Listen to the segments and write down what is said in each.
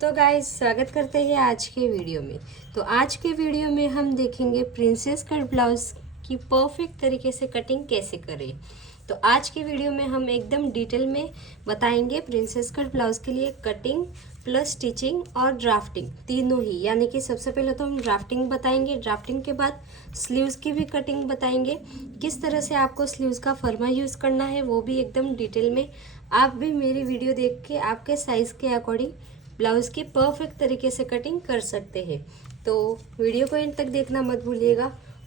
तो गाइस स्वागत करते हैं आज के वीडियो में। तो आज के वीडियो में हम देखेंगे प्रिंसेस कट ब्लाउज की परफेक्ट तरीके से कटिंग कैसे करें। तो आज के वीडियो में हम एकदम डिटेल में बताएंगे प्रिंसेस कट ब्लाउज के लिए कटिंग प्लस स्टिचिंग और ड्राफ्टिंग तीनों ही। यानी कि सबसे पहले तो हम ड्राफ्टिंग बताएंगे, ड्राफ्टिंग के बाद स्लीव्स की भी कटिंग बताएंगे, किस तरह से आपको स्लीव्स का फर्मा यूज़ करना है वो भी एकदम डिटेल में। आप भी मेरी वीडियो देख के आपके साइज़ के अकॉर्डिंग ब्लाउज़ की परफेक्ट तरीके से कटिंग कर सकते हैं। तो वीडियो को इन तक देखना मत भूलिएगा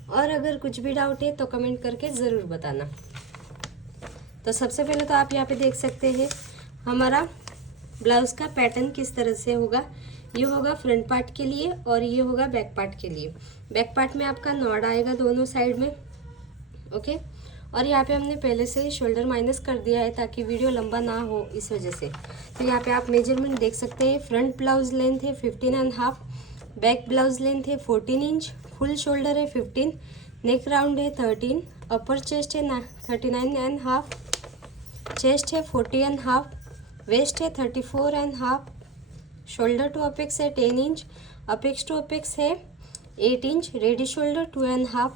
और अगर कुछ भी डाउट है तो कमेंट करके ज़रूर बताना। तो सबसे पहले तो आप यहाँ पे देख सकते हैं हमारा ब्लाउज़ का पैटर्न किस तरह से होगा। ये होगा फ्रंट पार्ट के लिए और ये होगा बैक पार्ट के लिए। बैक पार्ट में आपका नॉड आएगा दोनों साइड में, ओके। और यहाँ पे हमने पहले से ही शोल्डर माइनस कर दिया है ताकि वीडियो लंबा ना हो इस वजह से। तो यहाँ पे आप मेजरमेंट देख सकते हैं। फ्रंट ब्लाउज लेंथ है 15.5, बैक ब्लाउज लेंथ है 14 इंच, फुल शोल्डर है 15, नेक राउंड है 13, अपर चेस्ट है 39.5, चेस्ट है 40.5, वेस्ट है 34.5, शोल्डर टू अपेक्स है 10 इंच, अपेक्स टू अपेक्स है 8 inch, ready shoulder 2.5,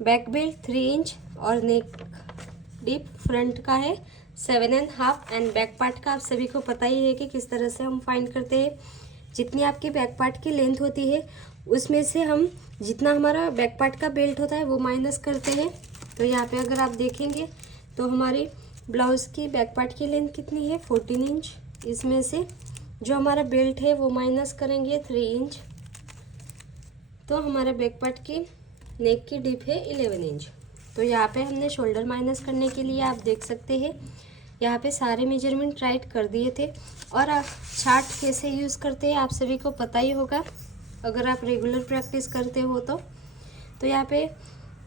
back belt 3 inch और नेक डीप फ्रंट का है 7.5 एंड बैक पार्ट का आप सभी को पता ही है कि किस तरह से हम फाइंड करते हैं। जितनी आपकी बैक पार्ट की लेंथ होती है उसमें से हम जितना हमारा बैक पार्ट का बेल्ट होता है वो माइनस करते हैं। तो यहाँ पे अगर आप देखेंगे तो हमारी ब्लाउज़ की बैक पार्ट की लेंथ कितनी है 14 इंच, इसमें से जो हमारा बेल्ट है वो माइनस करेंगे 3 इंच, तो हमारा बैक पार्ट की नेक की डिप है 11 इंच। तो यहाँ पे हमने शोल्डर माइनस करने के लिए आप देख सकते हैं यहाँ पे सारे मेजरमेंट राइट कर दिए थे। और आप चार्ट कैसे यूज़ करते हैं आप सभी को पता ही होगा अगर आप रेगुलर प्रैक्टिस करते हो तो यहाँ पे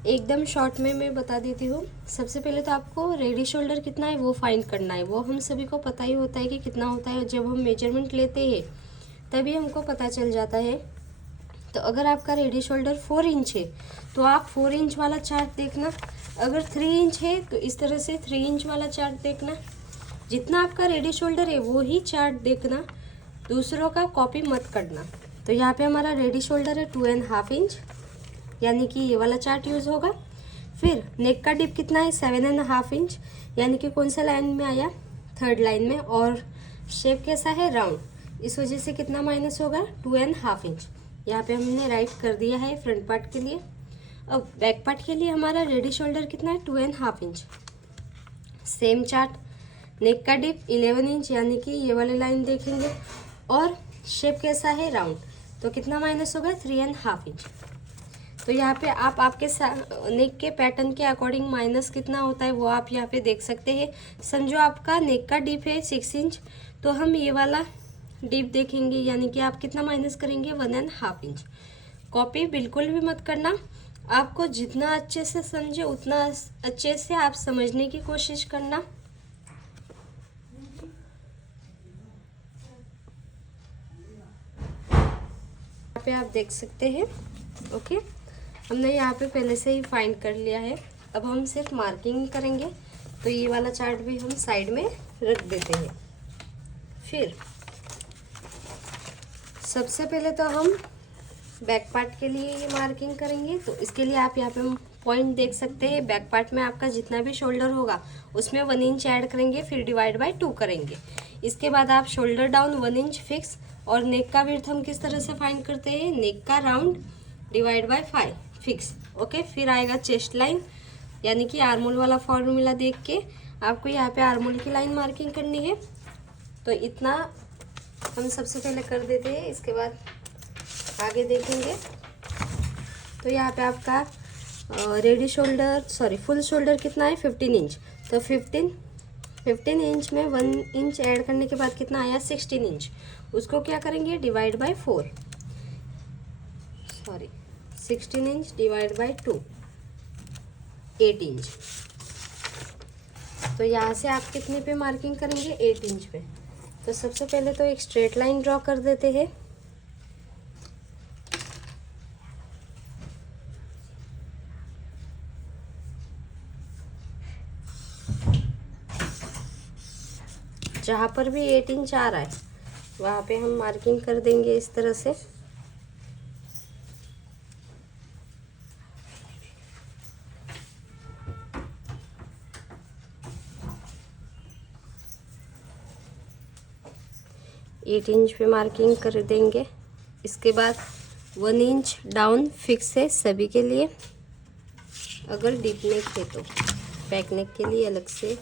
एकदम शॉर्ट में मैं बता देती हूँ। सबसे पहले तो आपको रेडी शोल्डर कितना है वो फाइंड करना है। वो हम सभी को पता ही होता है कि कितना होता है, जब हम मेजरमेंट लेते हैं तभी हमको पता चल जाता है। तो अगर आपका रेडी शोल्डर 4 इंच है तो आप 4 इंच वाला चार्ट देखना, अगर 3 इंच है तो इस तरह से 3 इंच वाला चार्ट देखना। जितना आपका रेडी शोल्डर है वो ही चार्ट देखना, दूसरों का कॉपी मत करना। तो यहाँ पे हमारा रेडी शोल्डर है 2.5 इंच, यानी कि ये वाला चार्ट यूज़ होगा। फिर नेक का डिप कितना है 7.5 इंच, यानी कि कौन सा लाइन में आया, थर्ड लाइन में। और शेप कैसा है राउंड, इस वजह से कितना माइनस होगा 2.5 इंच। यहाँ पे हमने राइट कर दिया है फ्रंट पार्ट के लिए। अब बैक पार्ट के लिए हमारा रेडी शोल्डर कितना है 2.5 इंच, सेम चार्ट। नेक का डिप 11 इंच, यानी कि ये वाले लाइन देखेंगे। और शेप कैसा है राउंड, तो कितना माइनस होगा 3.5 इंच। तो यहाँ पे आप आपके नेक के पैटर्न के अकॉर्डिंग माइनस कितना होता है वो आप यहाँ पे देख सकते हैं। समझो आपका नेक का डिप है 6 इंच तो हम ये वाला डीप देखेंगे, यानी कि आप कितना माइनस करेंगे 1.5 इंच। कॉपी बिल्कुल भी मत करना, आपको जितना अच्छे से समझे उतना अच्छे से आप समझने की कोशिश करना। यहाँ पे आप देख सकते हैं, ओके। हमने यहाँ पे पहले से ही फाइंड कर लिया है। अब हम सिर्फ मार्किंग करेंगे। तो ये वाला चार्ट भी हम साइड में रख देते हैं। फिर सबसे पहले तो हम बैक पार्ट के लिए ये मार्किंग करेंगे। तो इसके लिए आप यहाँ पे पॉइंट देख सकते हैं। बैक पार्ट में आपका जितना भी शोल्डर होगा उसमें 1 इंच ऐड करेंगे, फिर डिवाइड बाय 2 करेंगे। इसके बाद आप शोल्डर डाउन 1 इंच फिक्स। और नेक का विड्थ हम किस तरह से फाइंड करते हैं, नेक का round divide by 5 fix, okay. फिर आएगा चेस्ट लाइन, यानी कि आर्मोल वाला फॉर्मूला देख के आपको यहाँ पे आर्मोल की लाइन मार्किंग करनी है। तो इतना हम सबसे पहले कर देते हैं, इसके बाद आगे देखेंगे। तो यहाँ पे आपका रेडी शोल्डर फुल शोल्डर कितना है 15 इंच। तो 15 इंच में 1 इंच ऐड करने के बाद कितना आया 16 इंच। उसको क्या करेंगे divide by 16 inch divide by 2 8 inch. तो यहाँ से आप कितने पे मार्किंग करेंगे 8 इंच पे। तो सबसे पहले तो एक स्ट्रेट लाइन ड्रॉ कर देते हैं। जहाँ पर भी 8 इंच आ रहा है वहाँ पे हम मार्किंग कर देंगे इस तरह से। एट इंच पे मार्किंग कर देंगे। इसके बाद 1 इंच डाउन फिक्स है सभी के लिए। अगर डीप नेक है तो बैक नेक के लिए अलग से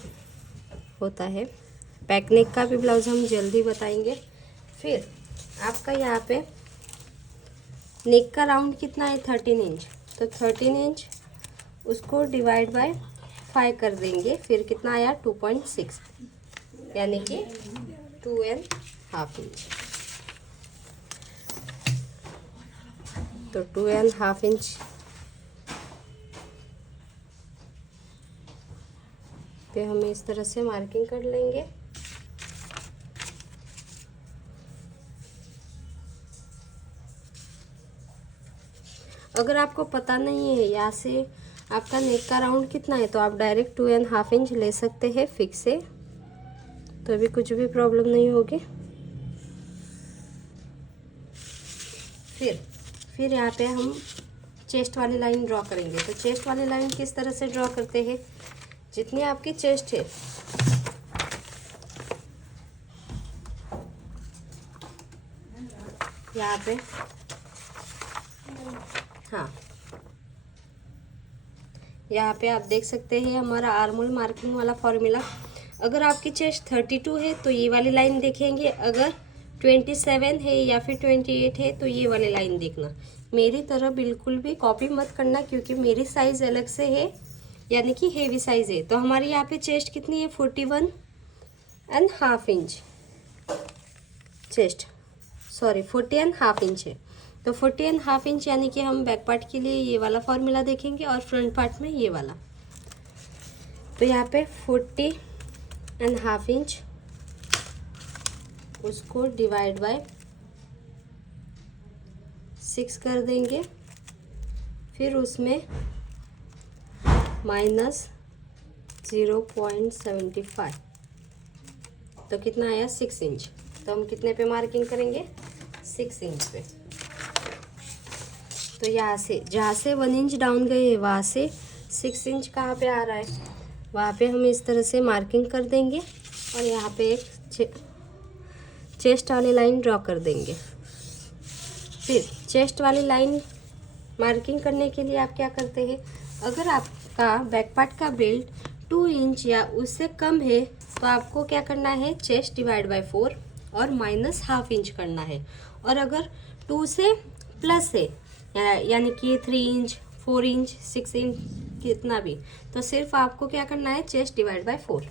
होता है। बैक नेक का भी ब्लाउज हम जल्दी बताएंगे। फिर आपका यहाँ पे नेक का राउंड कितना है 13 इंच, तो 13 इंच उसको डिवाइड बाय 5 कर देंगे। फिर कितना आया 2.6 यानी कि 2.5 इंच। तो 2.5 इंच पे हम इस तरह से मार्किंग कर लेंगे। अगर आपको पता नहीं है यहाँ से आपका नेक का राउंड कितना है, तो आप डायरेक्ट 2.5 इंच ले सकते हैं फिक्स से, तो अभी कुछ भी प्रॉब्लम नहीं होगी। फिर यहाँ पे हम चेस्ट वाली लाइन ड्रॉ करेंगे। तो चेस्ट वाली लाइन किस तरह से ड्रॉ करते हैं, जितनी आपकी चेस्ट है यहाँ पे, हाँ यहाँ पे आप देख सकते हैं हमारा आर्मोल मार्किंग वाला फॉर्मूला। अगर आपकी चेस्ट 32 है तो ये वाली लाइन देखेंगे, अगर 27 है या फिर 28 है तो ये वाली लाइन देखना। मेरी तरह बिल्कुल भी कॉपी मत करना, क्योंकि मेरी साइज़ अलग से है, यानी कि हेवी साइज़ है। तो हमारी यहाँ पे चेस्ट कितनी है 41.5 इंच चेस्ट, सॉरी 40.5 इंच है। तो 40.5 इंच यानी कि हम बैक पार्ट के लिए ये वाला फॉर्मूला देखेंगे और फ्रंट पार्ट में ये वाला। तो यहाँ पे 40.5 इंच उसको डिवाइड बाय 6 कर देंगे। फिर उसमें -0.75, तो कितना आया 6 इंच। तो हम कितने पे मार्किंग करेंगे 6 इंच पे। तो यहाँ से जहाँ से 1 इंच डाउन गए वहाँ से 6 इंच कहाँ पे आ रहा है, वहाँ पे हम इस तरह से मार्किंग कर देंगे और यहाँ पे एक चेस्ट वाली लाइन ड्रॉ कर देंगे। फिर चेस्ट वाली लाइन मार्किंग करने के लिए आप क्या करते हैं, अगर आपका बैक पार्ट का बेल्ट 2 इंच या उससे कम है तो आपको क्या करना है, चेस्ट डिवाइड बाय 4 और -1/2 इंच करना है। और अगर 2 से प्लस है यानी कि 3 इंच 4 इंच 6 इंच कितना भी, तो सिर्फ आपको क्या करना है चेस्ट डिवाइड बाय 4।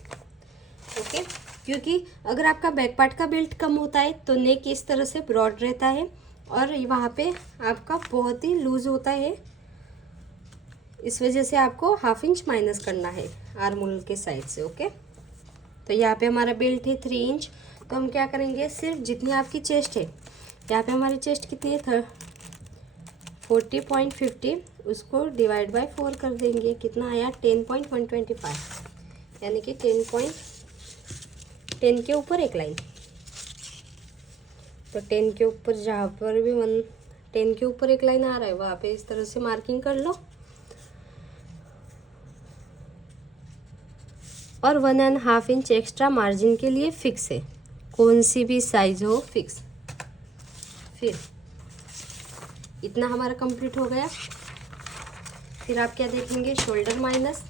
ओके, क्योंकि अगर आपका बैक पार्ट का बेल्ट कम होता है तो नेक इस तरह से ब्रॉड रहता है और वहाँ पे आपका बहुत ही लूज होता है, इस वजह से आपको 1/2 इंच माइनस करना है आर्मोल के साइड से। ओके, तो यहाँ पे हमारा बेल्ट है 3 इंच, तो हम क्या करेंगे, सिर्फ जितनी आपकी चेस्ट है, यहाँ पे हमारी चेस्ट कितनी है 40.50, उसको डिवाइड बाय 4 कर देंगे। कितना आया 10.125, यानी कि 10 के ऊपर एक लाइन। तो 10 के ऊपर जहाँ पर भी 10 के ऊपर एक लाइन आ रहा है वहाँ पे इस तरह से मार्किंग कर लो। और 1.5 इंच एक्स्ट्रा मार्जिन के लिए फिक्स है, कौन सी भी साइज हो फिक्स। फिर इतना हमारा कंप्लीट हो गया। फिर आप क्या देखेंगे, शोल्डर माइनस,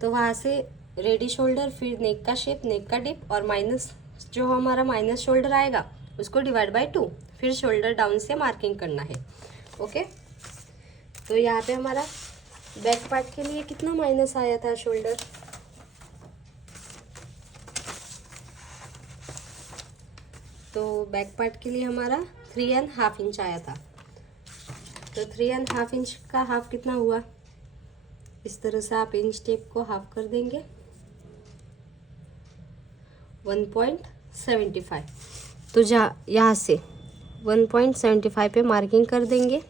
तो वहाँ से रेडी शोल्डर, फिर नेक का शेप, नेक का डिप और माइनस, जो हमारा माइनस शोल्डर आएगा उसको डिवाइड बाय 2, फिर शोल्डर डाउन से मार्किंग करना है। ओके, तो यहाँ पे हमारा बैक पार्ट के लिए कितना माइनस आया था शोल्डर, तो बैक पार्ट के लिए हमारा 3.5 इंच आया था। तो 3.5 इंच का हाफ कितना हुआ, इस तरह से आप इंच टेप को हाफ कर देंगे 1.75। तो यहाँ से 1.75 पे मार्किंग कर देंगे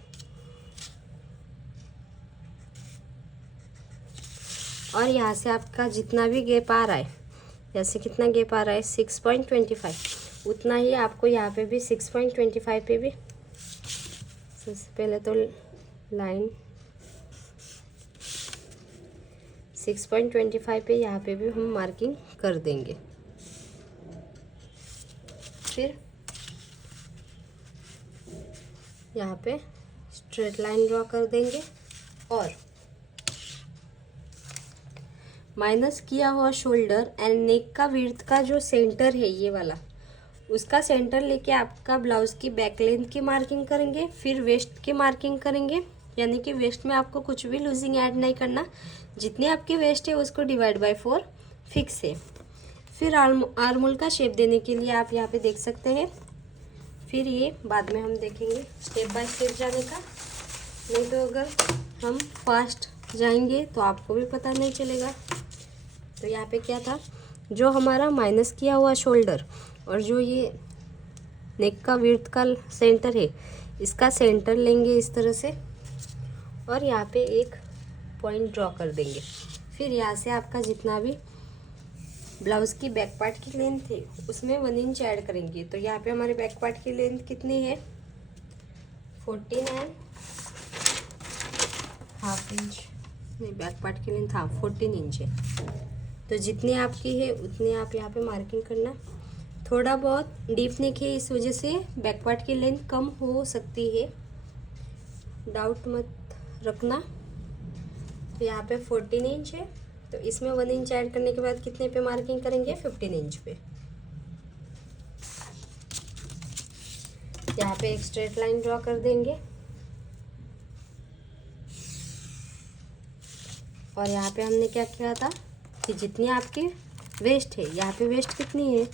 और यहाँ से आपका जितना भी गैप आ रहा है, जैसे कितना गैप आ रहा है 6.25, उतना ही आपको यहाँ पे भी 6.25 पे भी सबसे पहले तो लाइन 6.25 पे यहाँ पे भी हम मार्किंग कर देंगे। फिर यहाँ पे स्ट्रेट लाइन ड्रॉ कर देंगे और माइनस किया हुआ शोल्डर एंड नेक का विड्थ का जो सेंटर है ये वाला, उसका सेंटर लेके आपका ब्लाउज की बैक लेंथ की मार्किंग करेंगे। फिर वेस्ट की मार्किंग करेंगे, यानी कि वेस्ट में आपको कुछ भी लूजिंग ऐड नहीं करना, जितनी आपकी वेस्ट है उसको डिवाइड बाय 4 फिक्स है। फिर आर्मोल का शेप देने के लिए आप यहाँ पे देख सकते हैं। फिर ये बाद में हम देखेंगे स्टेप बाय स्टेप जाने का, नहीं तो अगर हम फास्ट जाएंगे तो आपको भी पता नहीं चलेगा। तो यहाँ पे क्या था, जो हमारा माइनस किया हुआ शोल्डर और जो ये नेक का विड्थ का सेंटर है, इसका सेंटर लेंगे इस तरह से और यहाँ पे एक पॉइंट ड्रॉ कर देंगे। फिर यहाँ से आपका जितना भी ब्लाउज़ की बैक पार्ट की लेंथ है उसमें 1 इंच ऐड करेंगे। तो यहाँ पे हमारे बैक पार्ट की लेंथ कितनी है, 14.5 इंच, नहीं बैक पार्ट की लेंथ 14 इंच है। तो जितनी आपकी है उतनी आप यहाँ पे मार्किंग करना। थोड़ा बहुत डीप नेक है, इस वजह से बैक पार्ट की लेंथ कम हो सकती है, डाउट मत रखना। तो यहाँ पे 14 इंच है, तो इसमें 1 इंच ऐड करने के बाद कितने पे मार्किंग करेंगे, 15 इंच पे। यहाँ पे एक स्ट्रेट लाइन ड्रॉ कर देंगे और यहाँ पे हमने क्या किया था कि जितनी आपकी वेस्ट है, यहाँ पे वेस्ट कितनी है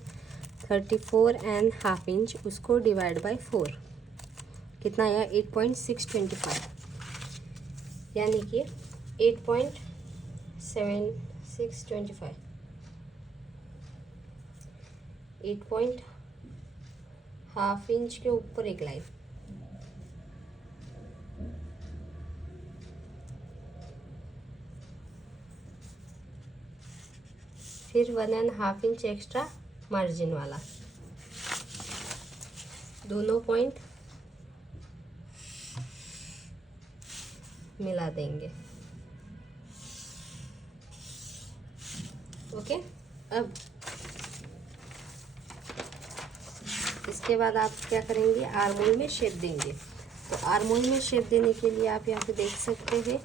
34.5 इंच, उसको डिवाइड बाय 4 कितना आया 8.625, यानी कि 8.7625, 8.5 इंच के ऊपर एक लाइन। फिर 1.5 इंच एक्स्ट्रा मार्जिन वाला, दोनों पॉइंट मिला देंगे। ओके, अब इसके बाद आप क्या करेंगे, आर्मोल में शेप देंगे। तो आर्मोल में शेप देने के लिए आप यहाँ पे देख सकते हैं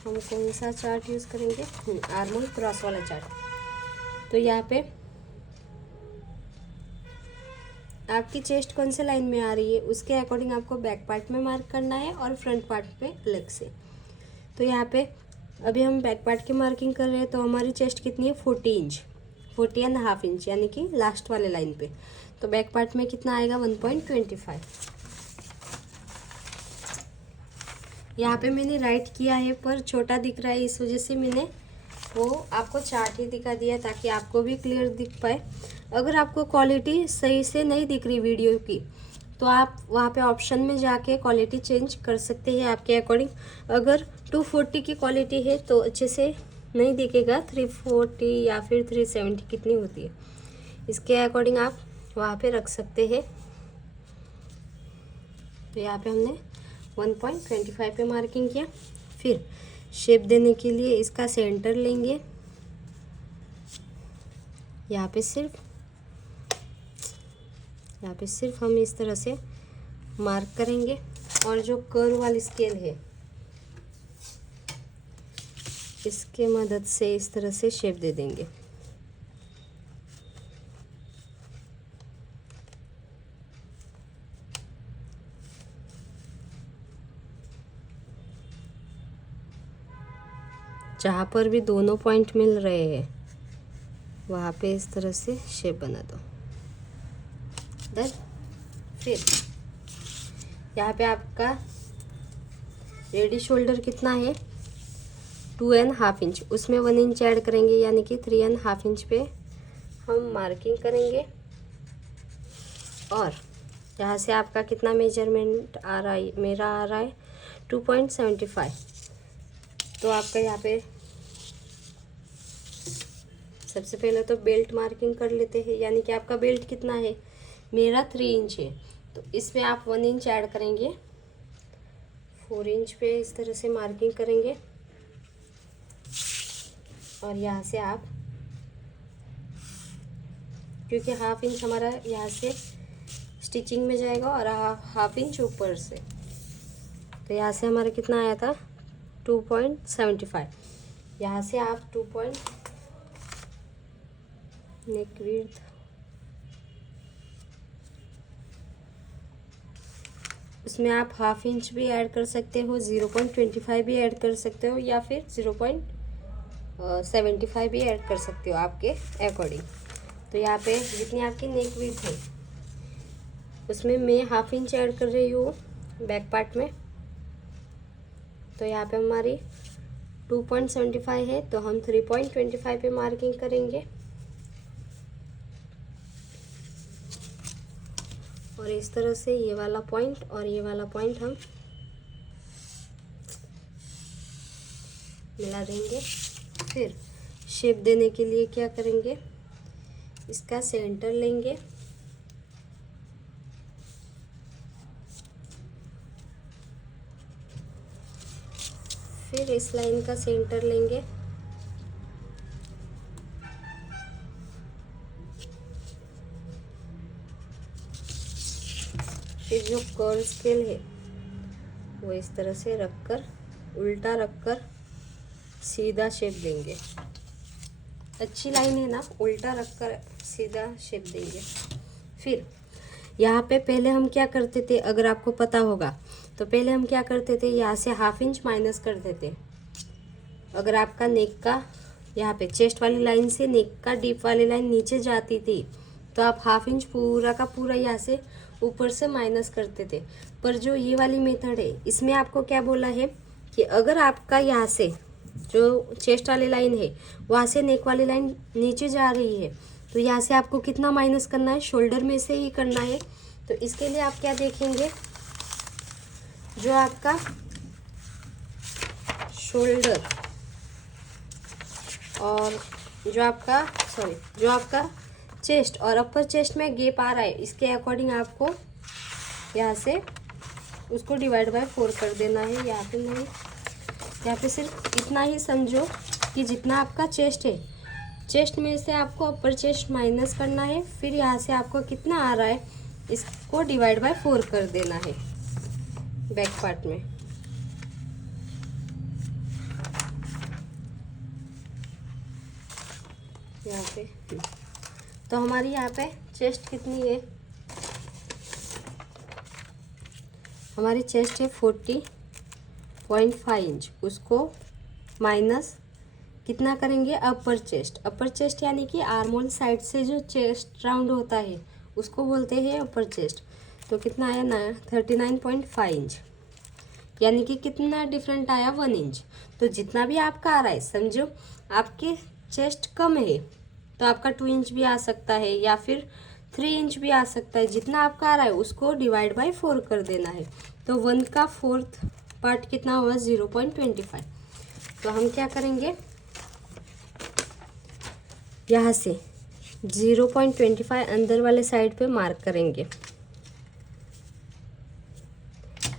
हम कौन सा चार्ट यूज़ करेंगे, आर्मोल क्रॉस वाला चार्ट। तो यहाँ पे आपकी चेस्ट कौन से लाइन में आ रही है उसके अकॉर्डिंग आपको बैक पार्ट में मार्क करना है और फ्रंट पार्ट पे अलग से। तो यहाँ पे अभी हम बैक पार्ट की मार्किंग कर रहे हैं, तो हमारी चेस्ट कितनी है 40 इंच, 40.5 इंच, यानी कि लास्ट वाले लाइन पे। तो बैक पार्ट में कितना आएगा 1.25। यहाँ पे मैंने राइट किया है पर छोटा दिख रहा है, इस वजह से मैंने वो आपको चार्ट ही दिखा दिया ताकि आपको भी क्लियर दिख पाए। अगर आपको क्वालिटी सही से नहीं दिख रही वीडियो की, तो आप वहाँ पे ऑप्शन में जाके क्वालिटी चेंज कर सकते हैं आपके अकॉर्डिंग। अगर 240 की क्वालिटी है तो अच्छे से नहीं दिखेगा, 340 या फिर 370 कितनी होती है, इसके अकॉर्डिंग आप वहाँ पे रख सकते हैं। तो यहाँ पे हमने 1.25 पे मार्किंग किया। फिर शेप देने के लिए इसका सेंटर लेंगे, यहाँ पे सिर्फ हम इस तरह से मार्क करेंगे और जो कर्व वाली स्केल है इसके मदद से इस तरह से शेप दे देंगे। जहाँ पर भी दोनों पॉइंट मिल रहे हैं वहाँ पे इस तरह से शेप बना दो। देन फिर यहाँ पे आपका रेडी शोल्डर कितना है 2.5 इंच, उसमें 1 इंच ऐड करेंगे, यानी कि 3.5 इंच पे हम मार्किंग करेंगे। और यहाँ से आपका कितना मेजरमेंट आ रहा है, मेरा आ रहा है 2.75। तो आपका यहाँ पे सबसे पहले तो बेल्ट मार्किंग कर लेते हैं, यानी कि आपका बेल्ट कितना है, मेरा 3 इंच है, तो इसमें आप 1 इंच ऐड करेंगे। 4 इंच पे इस तरह से मार्किंग करेंगे और यहाँ से आप, क्योंकि हाफ इंच हमारा यहाँ से स्टिचिंग में जाएगा और हाफ इंच ऊपर से, तो यहाँ से हमारा कितना आया था 2.75। यहाँ से आप 2 नेक विड्थ, उसमें आप हाफ इंच भी ऐड कर सकते हो, 0.25 भी ऐड कर सकते हो, या फिर 0.75 भी ऐड कर सकते हो आपके अकॉर्डिंग। तो यहाँ पे जितनी आपकी नेक विड्थ है उसमें मैं हाफ इंच ऐड कर रही हूँ बैक पार्ट में। तो यहाँ पे हमारी 2.75 है, तो हम 3.25 पे मार्किंग करेंगे और इस तरह से ये वाला पॉइंट और ये वाला पॉइंट हम मिला देंगे। फिर शेप देने के लिए क्या करेंगे, इसका सेंटर लेंगे, फिर इस लाइन का सेंटर लेंगे, फिर जो कर्ल स्केल है वो इस तरह से रखकर, उल्टा रखकर सीधा शेप देंगे। अच्छी लाइन है ना, उल्टा रखकर सीधा शेप देंगे। फिर यहाँ पे पहले हम क्या करते थे, अगर आपको पता होगा तो पहले हम क्या करते थे, यहाँ से हाफ इंच माइनस कर देते। अगर आपका नेक का यहाँ पे चेस्ट वाली लाइन से नेक का डीप वाली लाइन नीचे जाती थी तो आप हाफ इंच पूरा का पूरा यहाँ से ऊपर से माइनस करते थे। पर जो ये वाली मेथड है इसमें आपको क्या बोला है कि अगर आपका यहाँ से जो चेस्ट वाली लाइन है वहाँ से नेक वाली लाइन नीचे जा रही है तो यहाँ से आपको कितना माइनस करना है, शोल्डर में से ही करना है। तो इसके लिए आप क्या देखेंगे, जो आपका शोल्डर और जो आपका चेस्ट और अपर चेस्ट में गैप आ रहा है, इसके अकॉर्डिंग आपको यहाँ से उसको डिवाइड बाय 4 कर देना है। यहाँ पे नहीं, यहाँ पे सिर्फ इतना ही समझो कि जितना आपका चेस्ट है, चेस्ट में से आपको अपर चेस्ट माइनस करना है, फिर यहाँ से आपको कितना आ रहा है इसको डिवाइड बाय 4 कर देना है बैक पार्ट में। यहाँ पे तो हमारी यहाँ पे चेस्ट कितनी है, हमारी चेस्ट है 40.5 इंच, उसको माइनस कितना करेंगे अपर चेस्ट यानी कि आर्मोल साइड से जो चेस्ट राउंड होता है उसको बोलते हैं अपर चेस्ट। तो कितना आया ना 39.5 इंच, यानी कि कितना डिफरेंट आया 1 इंच। तो जितना भी आपका आ रहा है, समझो आपके चेस्ट कम है तो आपका 2 इंच भी आ सकता है या फिर 3 इंच भी आ सकता है। जितना आपका आ रहा है उसको डिवाइड बाय 4 कर देना है। तो 1 का 4th पार्ट कितना हुआ 0.25। तो हम क्या करेंगे, यहाँ से 0.25 अंदर वाले साइड पे मार्क करेंगे।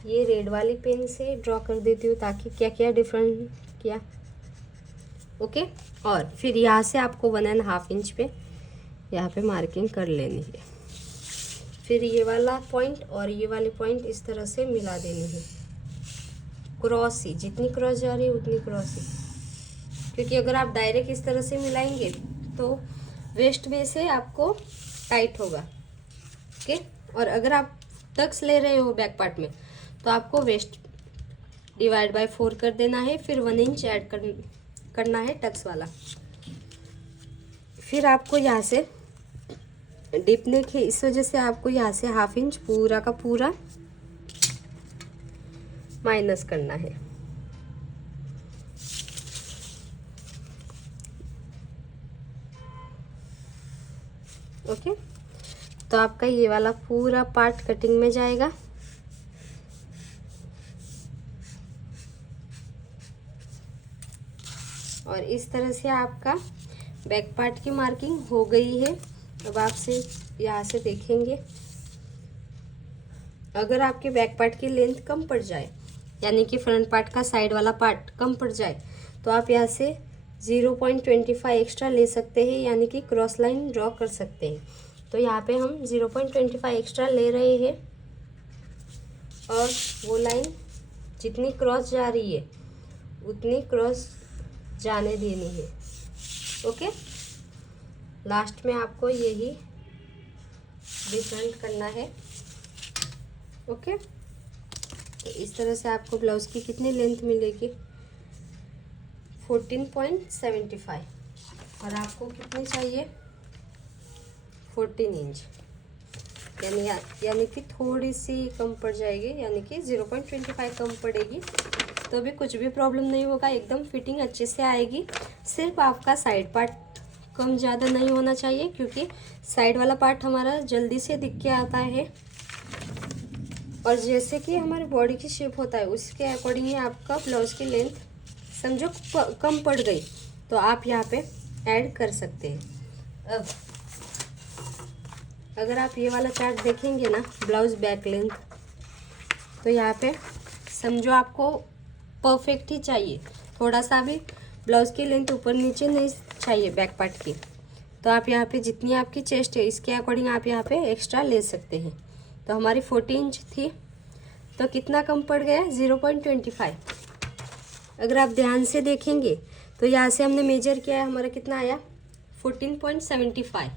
ये रेड वाली पेन से ड्रॉ कर देती हूँ ताकि क्या क्या डिफरेंट किया, ओके। और फिर यहाँ से आपको 1.5 इंच पे यहाँ पे मार्किंग कर लेनी है। फिर ये वाला पॉइंट और ये वाले पॉइंट इस तरह से मिला देनी है, क्रॉस ही, जितनी क्रॉस जा रही है उतनी क्रॉस ही, क्योंकि अगर आप डायरेक्ट इस तरह से मिलाएंगे तो वेस्ट में से आपको टाइट होगा, ओके। और अगर आप टक्स ले रहे हो बैक पार्ट में तो आपको वेस्ट डिवाइड बाय 4 कर देना है, फिर 1 इंच ऐड करना है टक्स वाला। फिर आपको यहाँ से डीप नेक है, इस वजह से आपको यहाँ से हाफ इंच पूरा का पूरा माइनस करना है। ओके, तो आपका ये वाला पूरा पार्ट कटिंग में जाएगा। और इस तरह से आपका बैक पार्ट की मार्किंग हो गई है। अब आपसे यहाँ से देखेंगे, अगर आपके बैक पार्ट की लेंथ कम पड़ जाए, यानी कि फ्रंट पार्ट का साइड वाला पार्ट कम पड़ जाए, तो आप यहाँ से 0.25 एक्स्ट्रा ले सकते हैं, यानी कि क्रॉस लाइन ड्रॉ कर सकते हैं। तो यहाँ पे हम 0.25 एक्स्ट्रा ले रहे हैं और वो लाइन जितनी क्रॉस जा रही है उतनी क्रॉस जाने देनी है। ओके, लास्ट में आपको यही डिफरेंट करना है। ओके, तो इस तरह से आपको ब्लाउज की कितनी लेंथ मिलेगी, 14.75, और आपको कितनी चाहिए, 14 इंच, यानी कि थोड़ी सी कम पड़ जाएगी, यानी कि 0.25 कम पड़ेगी, तो भी कुछ भी प्रॉब्लम नहीं होगा, एकदम फिटिंग अच्छे से आएगी। सिर्फ आपका साइड पार्ट कम ज़्यादा नहीं होना चाहिए, क्योंकि साइड वाला पार्ट हमारा जल्दी से दिख के आता है, और जैसे कि हमारी बॉडी की शेप होता है उसके अकॉर्डिंग ही आपका ब्लाउज की लेंथ समझो कम पड़ गई तो आप यहाँ पे ऐड कर सकते हैं। अब अगर आप ये वाला चार्ट देखेंगे ना, ब्लाउज बैक लेंथ, तो यहाँ पे समझो आपको परफेक्ट ही चाहिए, थोड़ा सा भी ब्लाउज की लेंथ ऊपर नीचे नहीं चाहिए बैक पार्ट की, तो आप यहाँ पे जितनी आपकी चेस्ट है इसके अकॉर्डिंग आप यहाँ पे एक्स्ट्रा ले सकते हैं। तो हमारी 40 इंच थी, तो कितना कम पड़ गया, 0.25। अगर आप ध्यान से देखेंगे तो यहाँ से हमने मेजर किया है, हमारा कितना आया, 14.75,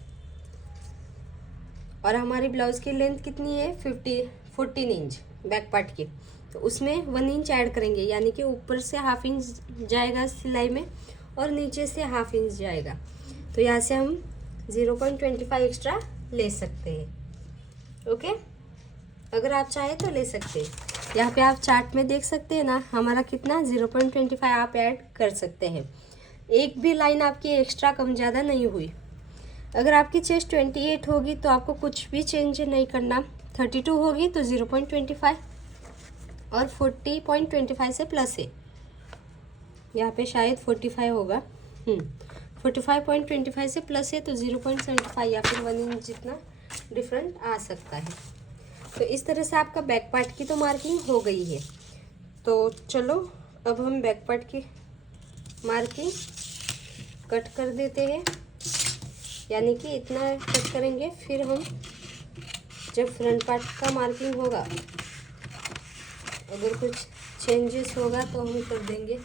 और हमारी ब्लाउज की लेंथ कितनी है, 14 इंच बैक पार्ट की, तो उसमें 1 इंच ऐड करेंगे, यानी कि ऊपर से ½ इंच जाएगा सिलाई में और नीचे से ½ इंच जाएगा, तो यहाँ से हम 0.25 एक्स्ट्रा ले सकते हैं। ओके, अगर आप चाहें तो ले सकते हैं। यहाँ पे आप चार्ट में देख सकते हैं ना, हमारा कितना 0.25 आप ऐड कर सकते हैं, एक भी लाइन आपकी एक्स्ट्रा कम ज़्यादा नहीं हुई। अगर आपकी चेस्ट 28 होगी तो आपको कुछ भी चेंज नहीं करना, 32 होगी तो 0.25, और 40.25 से प्लस है, यहाँ पे शायद 45 होगा, 45.25 से प्लस है तो 0.75 या फिर 1 इंच जितना डिफरेंट आ सकता है। तो इस तरह से आपका बैक पार्ट की तो मार्किंग हो गई है। तो चलो अब हम बैक पार्ट की मार्किंग कट कर देते हैं, यानी कि इतना कट करेंगे, फिर हम जब फ्रंट पार्ट का मार्किंग होगा अगर कुछ चेंजेस होगा तो हम कर देंगे।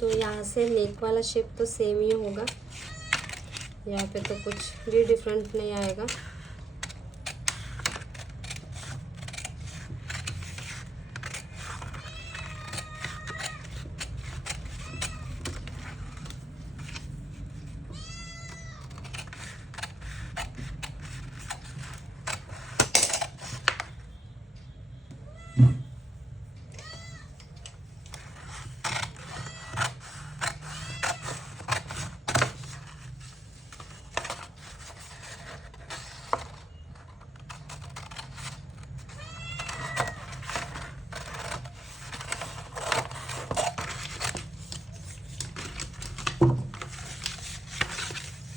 तो यहाँ से नेक वाला शेप तो सेम ही होगा, यहाँ पे तो कुछ भी डिफरेंट नहीं आएगा।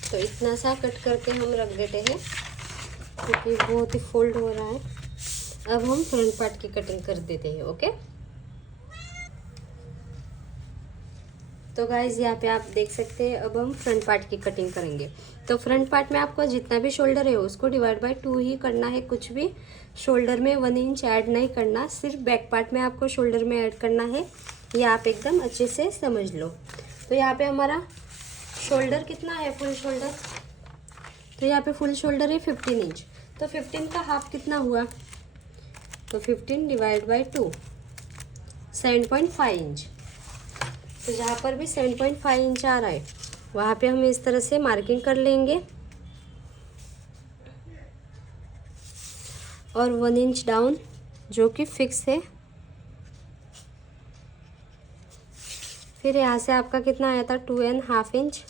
तो इतना सा कट करके हम रख देते हैं, क्योंकि बहुत ही फोल्ड हो रहा है। अब हम फ्रंट पार्ट की कटिंग कर देते हैं। ओके, तो गाइज यहाँ पे आप देख सकते हैं, अब हम फ्रंट पार्ट की कटिंग करेंगे। तो फ्रंट पार्ट में आपको जितना भी शोल्डर है उसको डिवाइड बाय 2 ही करना है, कुछ भी शोल्डर में 1 इंच ऐड नहीं करना, सिर्फ बैक पार्ट में आपको शोल्डर में ऐड करना है। ये आप एकदम अच्छे से समझ लो। तो यहाँ पे हमारा शोल्डर कितना है, फुल शोल्डर, तो यहाँ पे फुल शोल्डर है 15 इंच, तो 15 का हाफ कितना हुआ, तो 15 डिवाइड बाय 2 7.5 इंच। तो जहाँ पर भी 7.5 इंच आ रहा है वहाँ पे हम इस तरह से मार्किंग कर लेंगे, और 1 इंच डाउन जो कि फिक्स है। फिर यहाँ से आपका कितना आया था 2.5 इंच।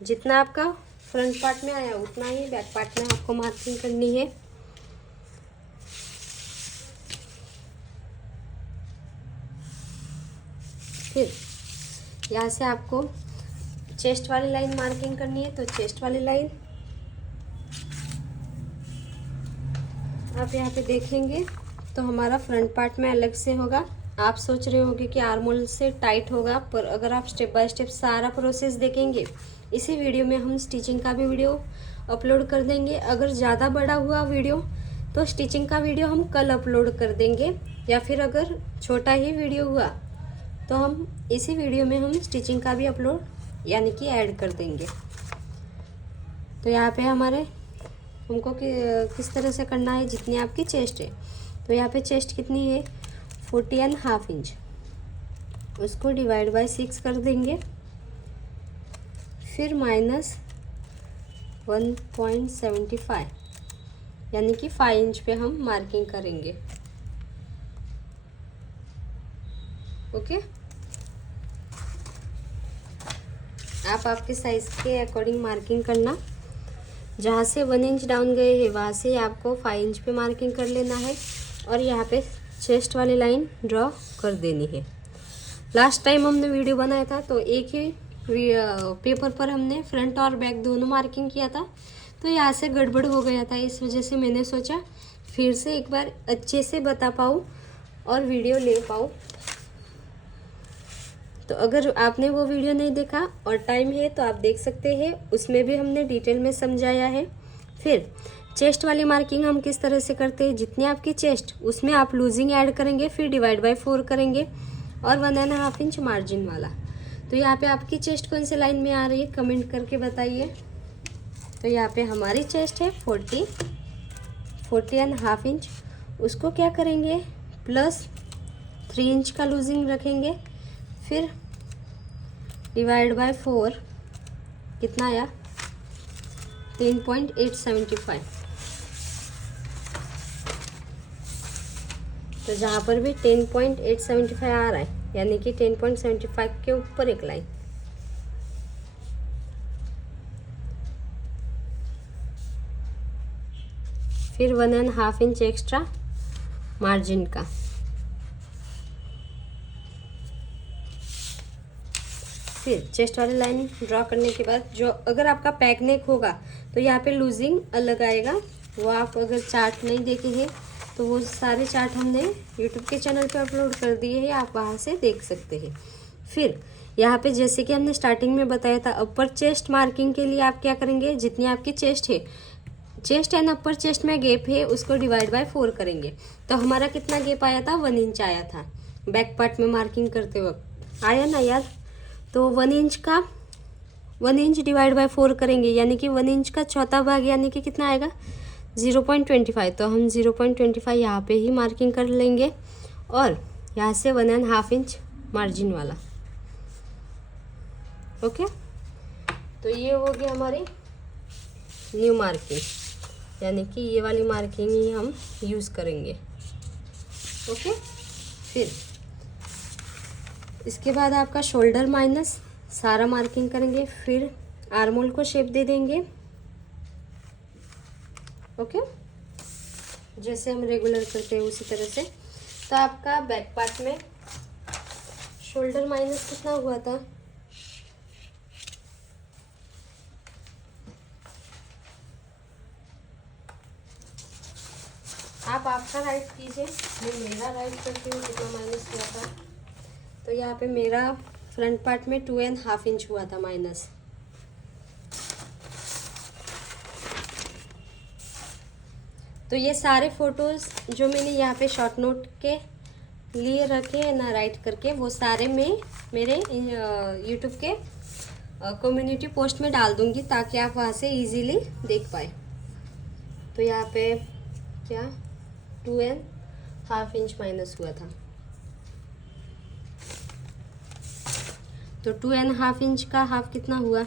जितना आपका फ्रंट पार्ट में आया उतना ही बैक पार्ट में आपको मार्किंग करनी है। फिर यहाँ से आपको चेस्ट वाली लाइन मार्किंग करनी है। तो चेस्ट वाली लाइन आप यहाँ पे देखेंगे तो हमारा फ्रंट पार्ट में अलग से होगा। आप सोच रहे होंगे कि आर्म होल से टाइट होगा, पर अगर आप स्टेप बाय स्टेप सारा प्रोसेस देखेंगे, इसी वीडियो में हम स्टिचिंग का भी वीडियो अपलोड कर देंगे। अगर ज़्यादा बड़ा हुआ वीडियो तो स्टिचिंग का वीडियो हम कल अपलोड कर देंगे, या फिर अगर छोटा ही वीडियो हुआ तो हम इसी वीडियो में हम स्टिचिंग का भी अपलोड यानी कि ऐड कर देंगे। तो यहाँ पे हमारे हमको किस तरह से करना है, जितनी आपकी चेस्ट है। तो यहाँ पे चेस्ट कितनी है 40.5 इंच, उसको डिवाइड बाय 6 कर देंगे। फिर -1.75 यानी कि 5 इंच पे हम मार्किंग करेंगे। ओके, आप आपके साइज़ के अकॉर्डिंग मार्किंग करना। जहाँ से 1 इंच डाउन गए हैं वहाँ से आपको 5 इंच पे मार्किंग कर लेना है और यहाँ पे चेस्ट वाली लाइन ड्रॉ कर देनी है। लास्ट टाइम हमने वीडियो बनाया था तो एक ही पेपर पर हमने फ्रंट और बैक दोनों मार्किंग किया था, तो यहाँ से गड़बड़ हो गया था। इस वजह से मैंने सोचा फिर से एक बार अच्छे से बता पाऊँ और वीडियो ले पाऊँ। तो अगर आपने वो वीडियो नहीं देखा और टाइम है तो आप देख सकते हैं, उसमें भी हमने डिटेल में समझाया है। फिर चेस्ट वाली मार्किंग हम किस तरह से करते हैं, जितनी आपकी चेस्ट उसमें आप लूजिंग ऐड करेंगे, फिर डिवाइड बाय 4 करेंगे और 1.5 इंच मार्जिन वाला। तो यहाँ पे आपकी चेस्ट कौन से लाइन में आ रही है कमेंट करके बताइए। तो यहाँ पे हमारी चेस्ट है 40.5 इंच, उसको क्या करेंगे +3 इंच का लूजिंग रखेंगे, फिर डिवाइड बाय 4 कितना आया 10.875। तो जहाँ पर भी 10.875 आ रहा है यानी कि 10.75 के ऊपर एक लाइन। फिर 1.5 इंच एक्स्ट्रा मार्जिन का। फिर चेस्ट वाली लाइन ड्रॉ करने के बाद जो अगर आपका पैक नेक होगा तो यहाँ पे लूजिंग अलग आएगा। वो आप अगर चार्ट नहीं देखे हैं तो वो सारे चार्ट हमने यूट्यूब के चैनल पे अपलोड कर दिए हैं, आप वहाँ से देख सकते हैं। फिर यहाँ पे जैसे कि हमने स्टार्टिंग में बताया था, अपर चेस्ट मार्किंग के लिए आप क्या करेंगे, जितनी आपकी चेस्ट है, चेस्ट एंड अपर चेस्ट में गैप है उसको डिवाइड बाय 4 करेंगे। तो हमारा कितना गैप आया था 1 इंच आया था बैक पार्ट में मार्किंग करते वक्त, आया ना यार। तो 1 इंच डिवाइड बाय 4 करेंगे यानी कि 1 इंच का चौथा भाग यानी कि कितना आएगा 0.25। तो हम 0.25 यहाँ पे ही मार्किंग कर लेंगे और यहाँ से 1.5 इंच मार्जिन वाला। ओके, तो ये हो गया हमारी न्यू मार्किंग, यानी कि ये वाली मार्किंग ही हम यूज़ करेंगे। ओके, फिर इसके बाद आपका शोल्डर माइनस सारा मार्किंग करेंगे, फिर आर्म होल को शेप दे देंगे। ओके, जैसे हम रेगुलर करते हैं उसी तरह से। तो आपका बैक पार्ट में शोल्डर माइनस कितना हुआ था, आप आपका राइट कीजिए, मैं मेरा राइट करती हूँ कितना माइनस हुआ था। तो यहाँ पे मेरा फ्रंट पार्ट में 2.5 इंच हुआ था माइनस। तो ये सारे फोटोज़ जो मैंने यहाँ पे शॉर्ट नोट के लिए रखे हैं ना राइट करके, वो सारे मैं मेरे यूट्यूब के कम्युनिटी पोस्ट में डाल दूँगी ताकि आप वहाँ से इजीली देख पाए। तो यहाँ पे क्या 2.5 इंच माइनस हुआ था। तो 2.5 इंच का हाफ कितना हुआ,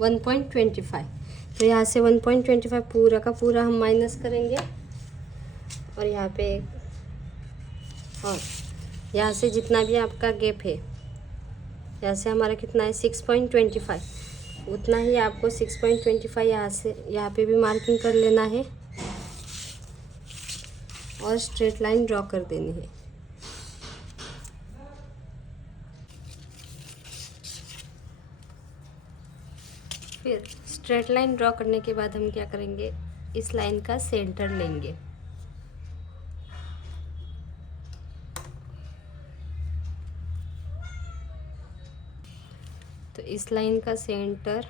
1.25। तो यहाँ से 1.25 पूरा का पूरा हम माइनस करेंगे, और यहाँ पे और यहाँ से जितना भी आपका गैप है, यहाँ से हमारा कितना है 6.25, उतना ही आपको 6.25 यहाँ से यहाँ पे भी मार्किंग कर लेना है और स्ट्रेट लाइन ड्रॉ कर देनी है। फिर स्ट्रेट लाइन ड्रॉ करने के बाद हम क्या करेंगे, इस लाइन का सेंटर लेंगे। तो इस लाइन का सेंटर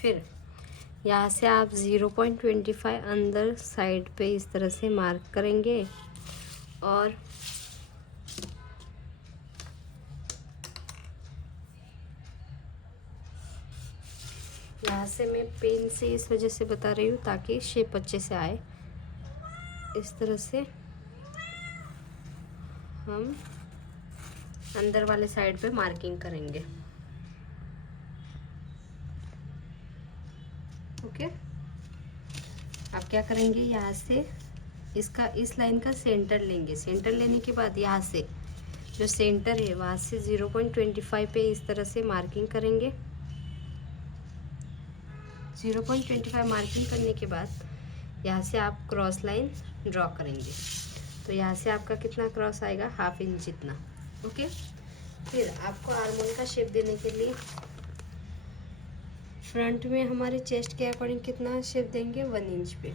फिर यहाँ से आप 0.25 अंदर साइड पे इस तरह से मार्क करेंगे, और यहाँ से मैं पेन से इस वजह से बता रही हूँ ताकि शेप अच्छे से आए। इस तरह से हम अंदर वाले साइड पे मार्किंग करेंगे। ओके, अब क्या करेंगे, यहाँ से इसका इस लाइन का सेंटर लेंगे। सेंटर लेने के बाद यहाँ से जो सेंटर है वहाँ से 0.25 पे इस तरह से मार्किंग करेंगे। 0.25 मार्किंग करने के बाद यहाँ से आप क्रॉस लाइन ड्रॉ करेंगे। तो यहाँ से आपका कितना क्रॉस आएगा, 1/2 इंच जितना। ओके, फिर आपको आर्मोल का शेप देने के लिए फ्रंट में हमारे चेस्ट के अकॉर्डिंग कितना शेप देंगे, 1 इंच पे।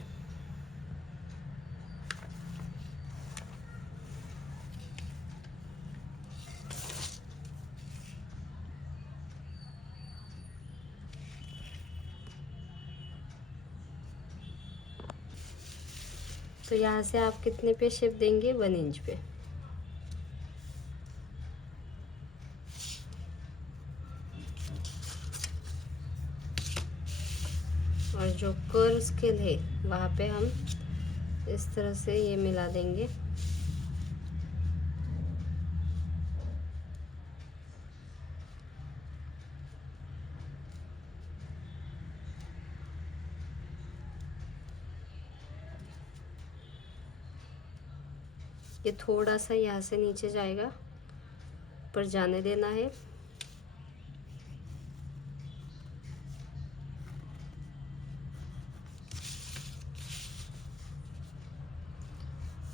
तो यहाँ से आप कितने पे शेप देंगे, 1 इंच पे। और जो कर्व स्केल है वहाँ पे हम इस तरह से ये मिला देंगे। ये थोड़ा सा यहाँ से नीचे जाएगा, पर जाने देना है।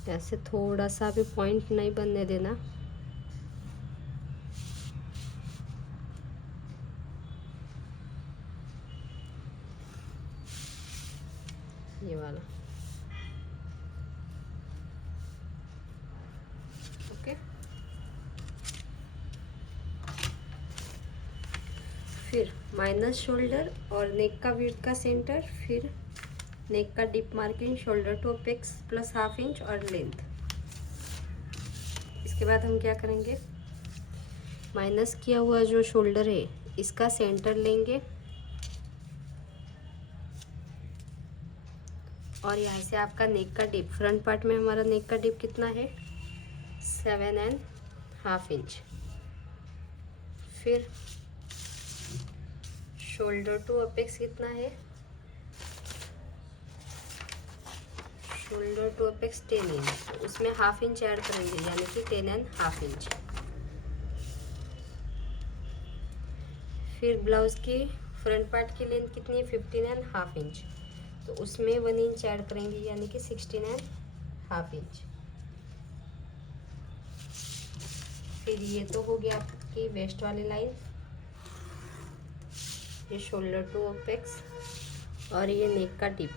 ऐसे थोड़ा सा भी पॉइंट नहीं बनने देना। ये वाला ओके। फिर माइनस शोल्डर और नेक का विड्थ का सेंटर, फिर नेक का dip marking, shoulder to apex plus 1/2 inch और लेंथ। इसके बाद हम क्या करेंगे, माइनस किया हुआ जो शोल्डर है इसका सेंटर लेंगे, और यहाँ से आपका नेक का डिप, फ्रंट पार्ट में हमारा नेक का डिप कितना है, 7.5 इंच। फिर शोल्डर टू अपेक्स कितना है, शोल्डर टू अपेक्स 10 इंच। तो उसमें 1/2 इंच ऐड करेंगे, यानी कि 10.5 इंच। फिर ब्लाउज की फ्रंट पार्ट की लेंथ कितनी है, 15.5 इंच। तो उसमें 1 इंच ऐड करेंगे, यानी कि 16.5 इंच। फिर ये तो हो गया आपकी वेस्ट वाली लाइन, ये शोल्डर टू अपेक्स और ये नेक का टिप।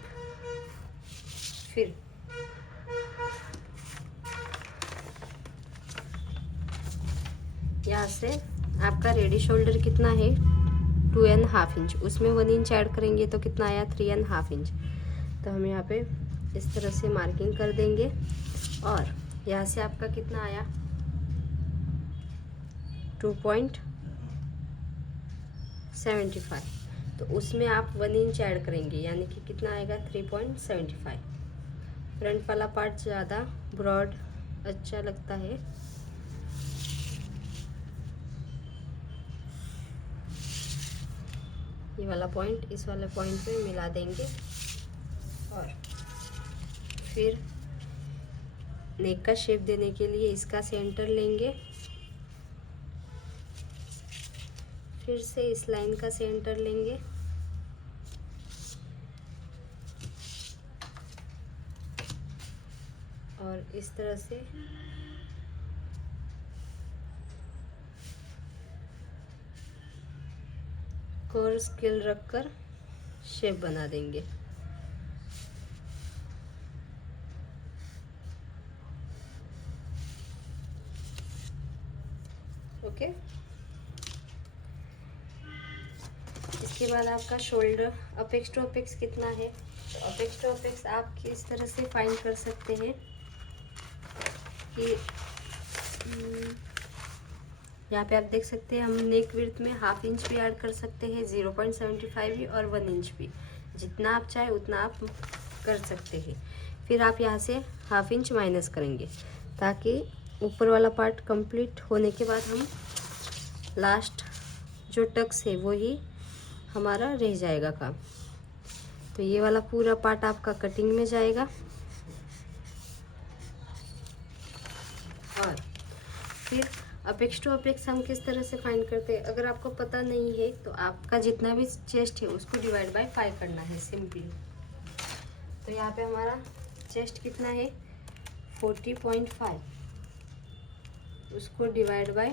फिर यहाँ से आपका रेडी शोल्डर कितना है, 2.5 इंच। उसमें 1 इंच ऐड करेंगे तो कितना आया, 3.5 इंच। तो हम यहाँ पे इस तरह से मार्किंग कर देंगे, और यहाँ से आपका कितना आया, 2.75। तो उसमें आप 1 इंच ऐड करेंगे, यानी कि कितना आएगा, 3.75। फ्रंट वाला पार्ट ज़्यादा ब्रॉड अच्छा लगता है, ये वाला पॉइंट इस वाले पॉइंट पे मिला देंगे और फिर नेक का शेप देने के लिए इसका सेंटर लेंगे, फिर से इस लाइन का सेंटर लेंगे और इस तरह से कर्व स्केल रखकर शेप बना देंगे। ओके, इसके बाद आपका शोल्डर अपेक्स टू अपेक्स कितना है, तो अपेक्स टू अपेक्स आप किस तरह से फाइंड कर सकते हैं कि यहाँ पे आप देख सकते हैं हम नेक विड्थ में ½ इंच भी ऐड कर सकते हैं, 0.75 भी और 1 इंच भी, जितना आप चाहे उतना आप कर सकते हैं। फिर आप यहाँ से ½ इंच माइनस करेंगे ताकि ऊपर वाला पार्ट कंप्लीट होने के बाद हम लास्ट जो टक्स है वो ही हमारा रह जाएगा काम। तो ये वाला पूरा पार्ट आपका कटिंग में जाएगा और फिर अपेक्स टू अपेक्स हम किस तरह से फाइंड करते हैं, अगर आपको पता नहीं है तो आपका जितना भी चेस्ट है उसको डिवाइड बाय 5 करना है सिंपली। तो यहाँ पे हमारा चेस्ट कितना है 40.5, उसको डिवाइड बाय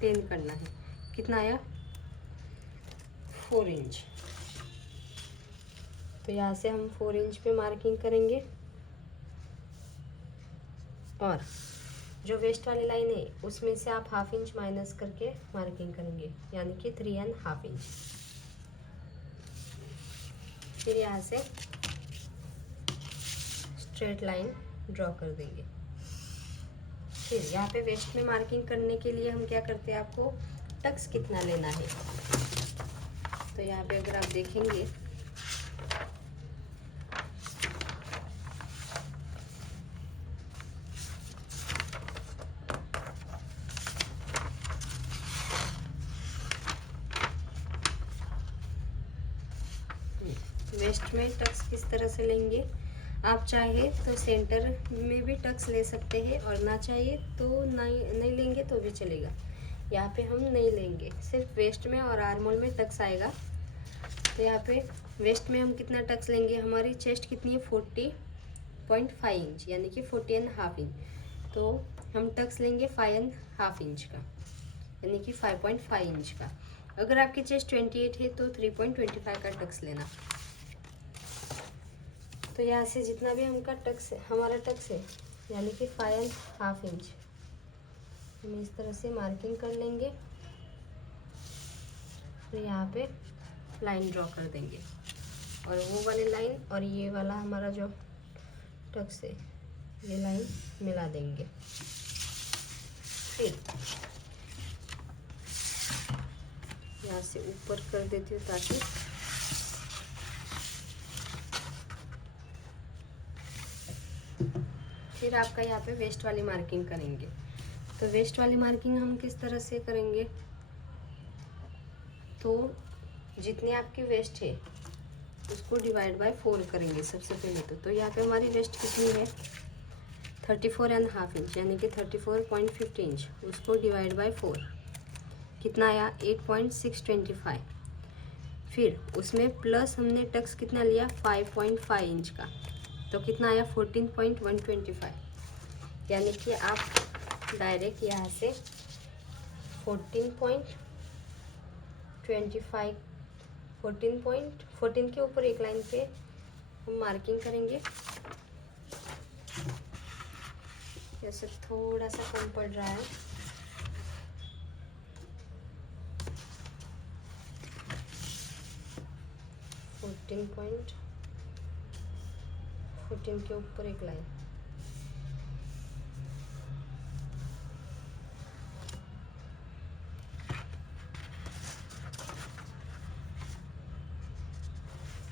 10 करना है, कितना आया 4 इंच। तो यहाँ से हम 4 इंच पे मार्किंग करेंगे और जो वेस्ट वाली लाइन है उसमें से आप ½ इंच माइनस करके मार्किंग करेंगे, यानी कि 3½ इंच। फिर यहाँ से स्ट्रेट लाइन ड्रॉ कर देंगे। फिर यहाँ पे वेस्ट में मार्किंग करने के लिए हम क्या करते हैं, आपको टक्स कितना लेना है, तो यहाँ पे अगर आप देखेंगे वेस्ट में टक्स किस तरह से लेंगे, आप चाहे तो सेंटर में भी टक्स ले सकते हैं और ना चाहिए तो नहीं लेंगे तो भी चलेगा। यहाँ पे हम नहीं लेंगे, सिर्फ वेस्ट में और आर्मोल में टक्स आएगा। तो यहाँ पे वेस्ट में हम कितना टक्स लेंगे, हमारी चेस्ट कितनी है 40.5 इंच यानी कि 40½ इंच, तो हम टक्स लेंगे 5½ इंच का यानी कि 5.5 इंच का। अगर आपकी चेस्ट 28 है तो 3.25 का टक्स लेना। तो यहाँ से जितना भी हमारा टक्स है यानी कि 5½ इंच हम इस तरह से मार्किंग कर लेंगे, फिर यहाँ पे लाइन ड्रॉ कर देंगे और वो वाली लाइन और ये वाला हमारा जो टक्स है ये लाइन मिला देंगे। फिर यहाँ से ऊपर कर देती हूँ ताकि फिर आपका यहाँ पे वेस्ट वाली मार्किंग करेंगे। तो वेस्ट वाली मार्किंग हम किस तरह से करेंगे, तो जितनी आपकी वेस्ट है उसको डिवाइड बाय 4 करेंगे सबसे पहले। तो यहाँ पे हमारी वेस्ट कितनी है 34½ इंच यानी कि 34.50 इंच, उसको डिवाइड बाय 4 कितना आया 8.625। फिर उसमें प्लस हमने टक्स कितना लिया 5.5 इंच का, तो कितना आया 14.125, यानी कि आप डायरेक्ट यहाँ से 14 के ऊपर एक लाइन पे हम मार्किंग करेंगे। जैसे थोड़ा सा कम पड़ रहा है, फोर्टीन के ऊपर एक लाइन,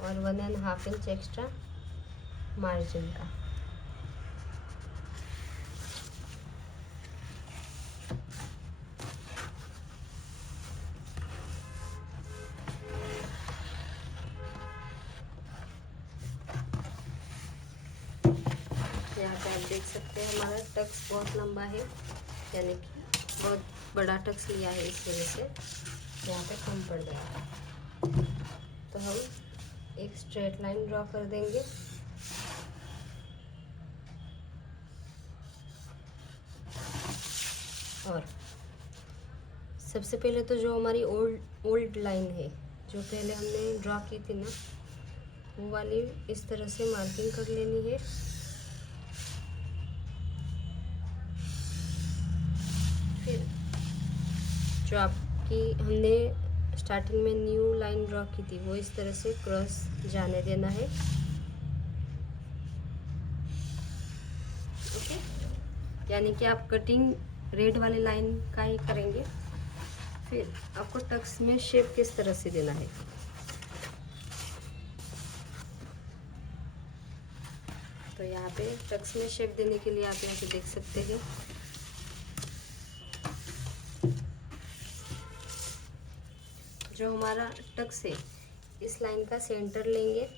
और 1½ इंच एक्स्ट्रा मार्जिन का। यहाँ पे आप देख सकते हैं हमारा टक्स बहुत लंबा है, यानी कि बहुत बड़ा टक्स लिया है, इस वजह से यहाँ पे कम पड़ जाएगा। तो हम एक स्ट्रेट लाइन ड्रॉ कर देंगे। और सबसे पहले तो जो हमारी ओल्ड लाइन है, जो पहले हमने ड्रॉ की थी ना, वो वाली इस तरह से मार्किंग कर लेनी है। फिर जो आपकी हमने स्टार्टिंग में न्यू लाइन ड्रॉ की थी, वो इस तरह से क्रॉस जाने देना है। ओके, यानी कि आप कटिंग रेड वाले लाइन का ही करेंगे। फिर आपको टक्स में शेप किस तरह से देना है, तो यहाँ पे टक्स में शेप देने के लिए आप यहाँ पे देख सकते हैं जो हमारा टक्स है, इस लाइन का सेंटर लेंगे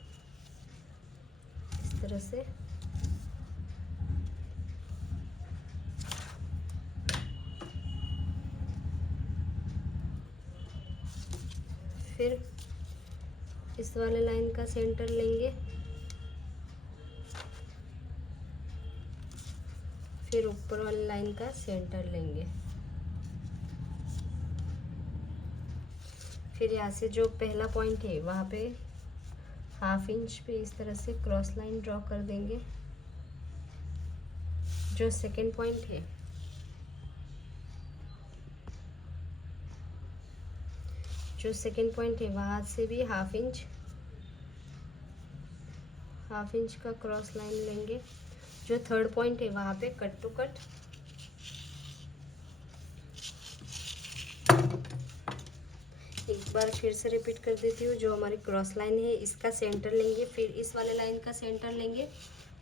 इस तरह से। फिर इस वाले लाइन का सेंटर लेंगे, फिर ऊपर वाली लाइन का सेंटर लेंगे। फिर यहाँ से जो पहला पॉइंट है वहाँ पे ½ इंच पे इस तरह से क्रॉस लाइन ड्रॉ कर देंगे। जो सेकंड पॉइंट है, वहाँ से भी ½ इंच का क्रॉस लाइन लेंगे। जो थर्ड पॉइंट है वहाँ पे कट टू कट एक बार फिर से रिपीट कर देती हूँ। जो हमारी क्रॉस लाइन है, इसका सेंटर लेंगे, फिर इस वाले लाइन का सेंटर लेंगे,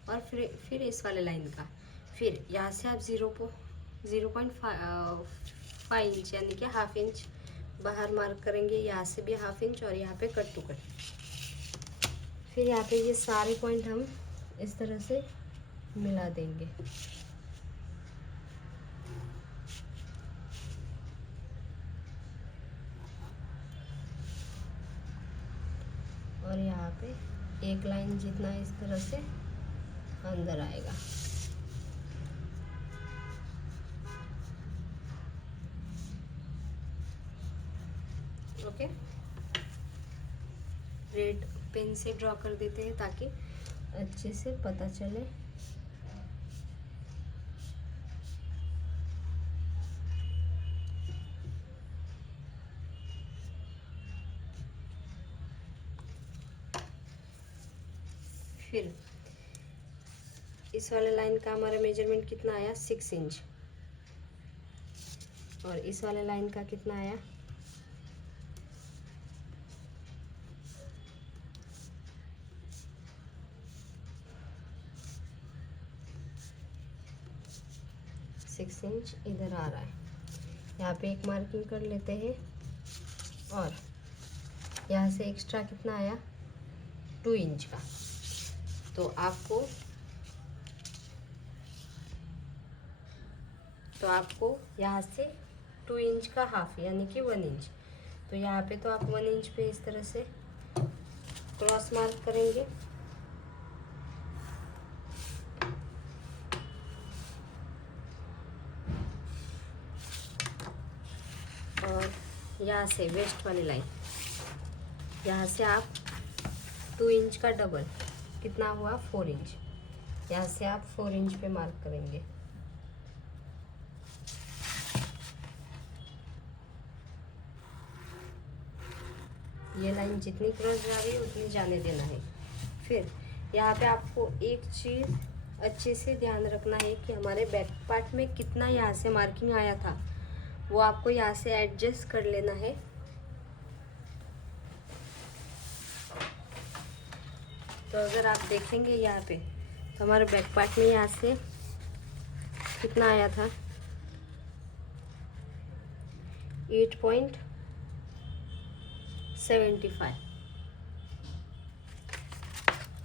और फिर इस वाले लाइन का। फिर यहाँ से आप 0.5 इंच यानी कि ½ इंच बाहर मार्क करेंगे, यहाँ से भी ½ इंच, और यहाँ पे कट टू कट। फिर यहाँ पे ये सारे पॉइंट हम इस तरह से मिला देंगे। और यहाँ पे एक लाइन जितना इस तरह से अंदर आएगा। ओके, रेड पेन से ड्रॉ कर देते हैं ताकि अच्छे से पता चले। फिर इस वाले लाइन का हमारा मेजरमेंट कितना आया, 6 इंच, और इस वाले लाइन का कितना आया, 6 इंच इधर आ रहा है। यहाँ पे एक मार्किंग कर लेते हैं, और यहाँ से एक्स्ट्रा कितना आया, 2 इंच का। तो आपको यहाँ से 2 इंच का ½ यानी कि 1 इंच। तो यहाँ पे तो आप 1 इंच पे इस तरह से क्रॉस मार्क करेंगे, और यहाँ से वेस्ट वाली लाइन, यहाँ से आप 2 इंच का डबल कितना हुआ, 4 इंच। यहाँ से आप 4 इंच पे मार्क करेंगे। ये लाइन जितनी क्रॉस जा रही है उतनी जाने देना है। फिर यहाँ पे आपको एक चीज़ अच्छे से ध्यान रखना है कि हमारे बैक पार्ट में कितना यहाँ से मार्किंग आया था, वो आपको यहाँ से एडजस्ट कर लेना है। तो अगर आप देखेंगे यहाँ पे, तो हमारे बैक पार्ट में यहाँ से कितना आया था, 8.75।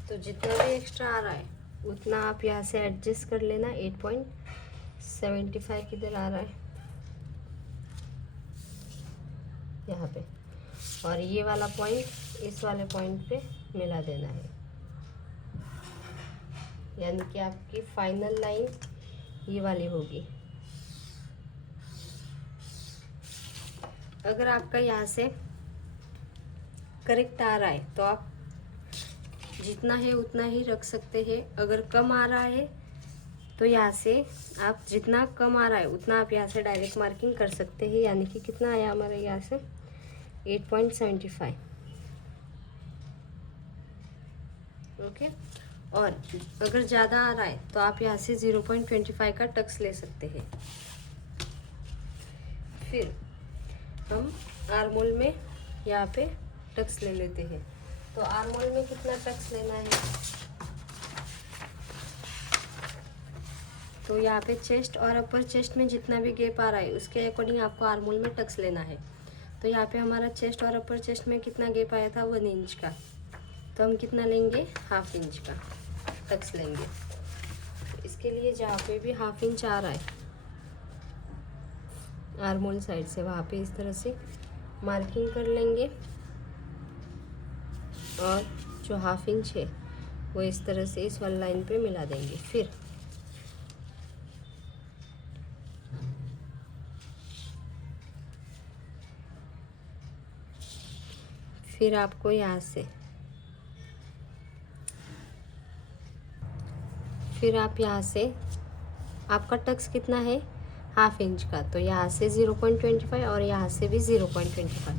तो जितना भी एक्स्ट्रा आ रहा है उतना आप यहाँ से एडजस्ट कर लेना। 8.75 किधर आ रहा है यहाँ पे, और ये वाला पॉइंट इस वाले पॉइंट पे मिला देना है, यानी कि आपकी फाइनल लाइन ये वाली होगी। अगर आपका यहाँ से करेक्ट आ रहा है तो आप जितना है उतना ही रख सकते हैं। अगर कम आ रहा है तो यहाँ से आप जितना कम आ रहा है उतना आप यहाँ से डायरेक्ट मार्किंग कर सकते हैं। यानी कि कितना आया हमारे यहाँ से 8.75। ओके, और अगर ज़्यादा आ रहा है तो आप यहाँ से 0.25 का टक्स ले सकते हैं। फिर हम आर्मोल में यहाँ पे टक्स ले लेते हैं। तो आर्मोल में कितना टक्स लेना है, तो यहाँ पे चेस्ट और अपर चेस्ट में जितना भी गैप आ रहा है उसके अकॉर्डिंग आपको आर्मोल में टक्स लेना है। तो यहाँ पे हमारा चेस्ट और अपर चेस्ट में कितना गैप आया था 1 इंच का, तो हम कितना लेंगे 1/2 इंच का टक्स लेंगे। तो इसके लिए जहाँ पे भी 1/2 इंच आ रहा है आर्मोल साइड से, वहाँ पे इस तरह से मार्किंग कर लेंगे, और जो 1/2 इंच है वो इस तरह से इस वाली लाइन पे मिला देंगे। फिर आपको यहाँ से आपका टक्स कितना है 1/2 इंच का, तो यहाँ से 0.25 और यहाँ से भी 0.25,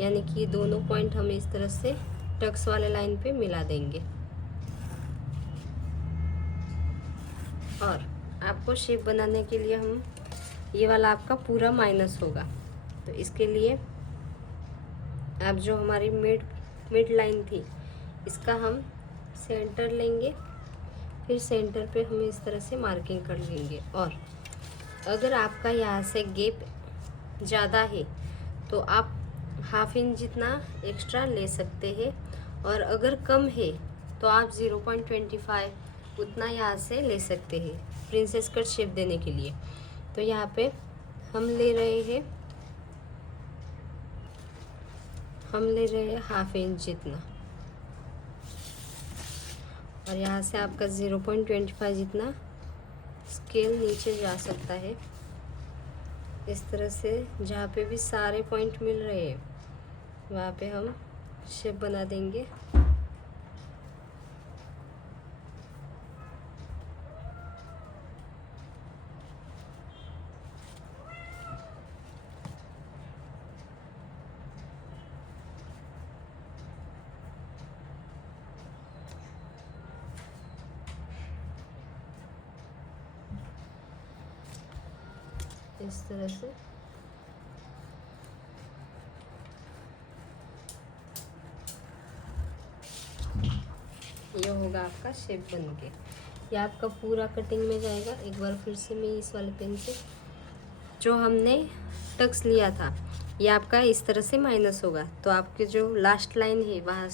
यानी कि दोनों पॉइंट हम इस तरह से टक्स वाले लाइन पे मिला देंगे। और आपको शेप बनाने के लिए हम ये वाला आपका पूरा माइनस होगा, तो इसके लिए आप जो हमारी मिड लाइन थी इसका हम सेंटर लेंगे, फिर सेंटर पे हम इस तरह से मार्किंग कर लेंगे। और अगर आपका यहाँ से गैप ज़्यादा है तो आप 1/2 इंच जितना एक्स्ट्रा ले सकते हैं, और अगर कम है तो आप 0.25 उतना यहाँ से ले सकते हैं प्रिंसेस कट शेप देने के लिए। तो यहाँ पे हम ले रहे हैं 1/2 इंच जितना, और यहाँ से आपका 0.25 जितना स्केल नीचे जा सकता है। इस तरह से जहाँ पे भी सारे पॉइंट मिल रहे हैं वहाँ पे हम शेप बना देंगे। इस तरह से ये होगा आपका शेप बन के। ये आपका पूरा कटिंग में जाएगा। एक बार फिर से मैं इस वाले पेन से जो हमने टक्स लिया था ये आपका इस तरह से माइनस होगा, तो आपके जो लास्ट लाइन है वहाँ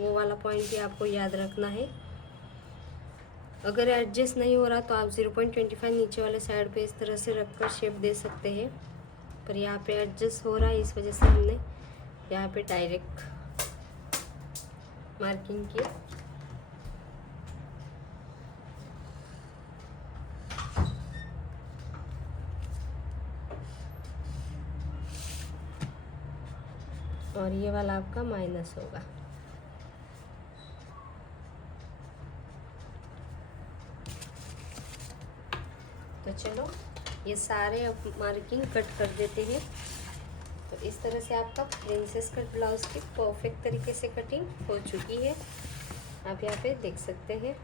वो वाला पॉइंट भी आपको याद रखना है। अगर एडजस्ट नहीं हो रहा तो आप 0.25 नीचे वाले साइड पे इस तरह से रखकर शेप दे सकते हैं, पर यहाँ पे एडजस्ट हो रहा है इस वजह से हमने यहाँ पे डायरेक्ट मार्किंग किया। और ये वाला आपका माइनस होगा। तो चलो ये सारे अब मार्किंग कट कर देते हैं। तो इस तरह से आपका प्रिंसेस कट ब्लाउज की परफेक्ट तरीके से कटिंग हो चुकी है, आप यहाँ पे देख सकते हैं।